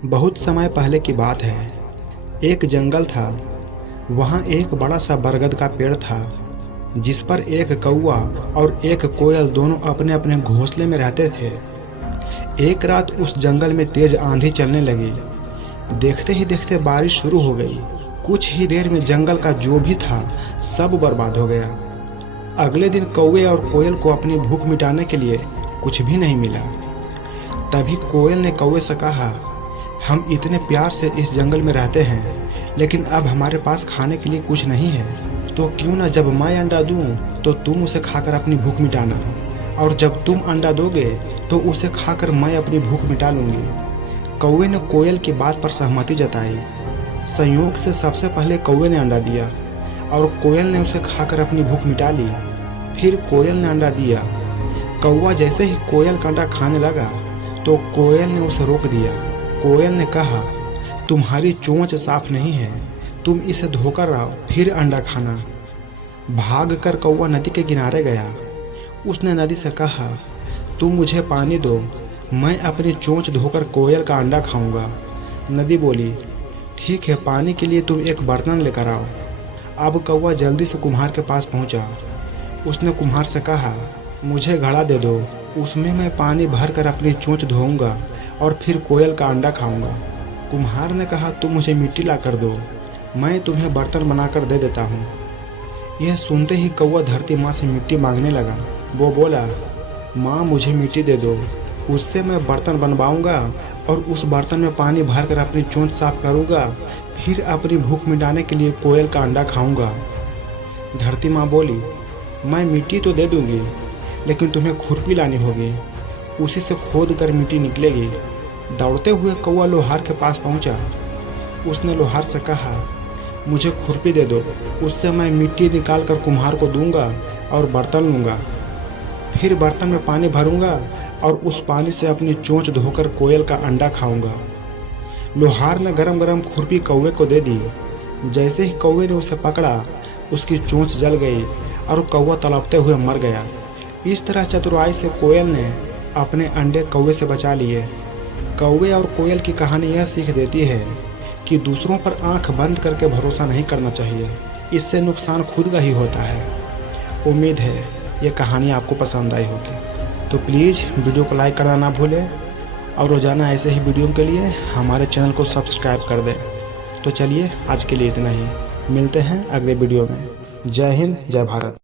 बहुत समय पहले की बात है। एक जंगल था। वहाँ एक बड़ा सा बरगद का पेड़ था, जिस पर एक कौवा और एक कोयल दोनों अपने अपने घोंसले में रहते थे। एक रात उस जंगल में तेज आंधी चलने लगी। देखते ही देखते बारिश शुरू हो गई। कुछ ही देर में जंगल का जो भी था सब बर्बाद हो गया। अगले दिन कौवे और कोयल को अपनी भूख मिटाने के लिए कुछ भी नहीं मिला। तभी कोयल ने कौवे से कहा, हम इतने प्यार से इस जंगल में रहते हैं, लेकिन अब हमारे पास खाने के लिए कुछ नहीं है, तो क्यों ना जब मैं अंडा दूं तो तुम उसे खाकर अपनी भूख मिटाना, और जब तुम अंडा दोगे तो उसे खाकर मैं अपनी भूख मिटा लूँगी। कौवे ने कोयल की बात पर सहमति जताई। संयोग से सबसे पहले कौवे ने अंडा दिया और कोयल ने उसे खाकर अपनी भूख मिटा ली। फिर कोयल ने अंडा दिया। कौवा जैसे ही कोयल का अंडा खाने लगा तो कोयल ने उसे रोक दिया। कोयल ने कहा, तुम्हारी चोंच साफ नहीं है, तुम इसे धोकर आओ फिर अंडा खाना। भागकर कौवा नदी के किनारे गया। उसने नदी से कहा, तुम मुझे पानी दो, मैं अपनी चोंच धोकर कोयल का अंडा खाऊंगा। नदी बोली, ठीक है, पानी के लिए तुम एक बर्तन लेकर आओ। अब कौवा जल्दी से कुम्हार के पास पहुंचा। उसने कुम्हार से कहा, मुझे घड़ा दे दो, उसमें मैं पानी भरकर अपनी चोंच धोऊंगा और फिर कोयल का अंडा खाऊंगा। कुम्हार ने कहा, तुम मुझे मिट्टी ला कर दो, मैं तुम्हें बर्तन बनाकर दे देता हूँ। यह सुनते ही कौवा धरती माँ से मिट्टी मांगने लगा। वो बोला, माँ मुझे मिट्टी दे दो, उससे मैं बर्तन बनवाऊंगा और उस बर्तन में पानी भरकर अपनी चोंच साफ करूंगा, फिर अपनी भूख मिटाने के लिए कोयल का अंडा खाऊंगा। धरती माँ बोली, मैं मिट्टी तो दे दूंगी, लेकिन तुम्हें खुरपी लानी होगी, उसी से खोद कर मिट्टी निकलेगी। दौड़ते हुए कौवा लोहार के पास पहुंचा। उसने लोहार से कहा, मुझे खुरपी दे दो, उससे मैं मिट्टी निकाल कर कुम्हार को दूंगा और बर्तन लूँगा, फिर बर्तन में पानी भरूंगा और उस पानी से अपनी चोंच धोकर कोयल का अंडा खाऊंगा। लोहार ने गरम गरम खुरपी कौवे को दे दी। जैसे ही कौवे ने उसे पकड़ा, उसकी चोंच जल गई और कौवा तड़पते हुए मर गया। इस तरह चतुराई से कोयल ने अपने अंडे कौवे से बचा लिए। कौवे और कोयल की कहानी यह सीख देती है कि दूसरों पर आंख बंद करके भरोसा नहीं करना चाहिए, इससे नुकसान खुद का ही होता है। उम्मीद है ये कहानी आपको पसंद आई होगी, तो प्लीज़ वीडियो को लाइक करना ना भूलें और रोज़ाना ऐसे ही वीडियो के लिए हमारे चैनल को सब्सक्राइब कर दें। तो चलिए आज के लिए इतना ही, मिलते हैं अगले वीडियो में। जय हिंद, जय भारत।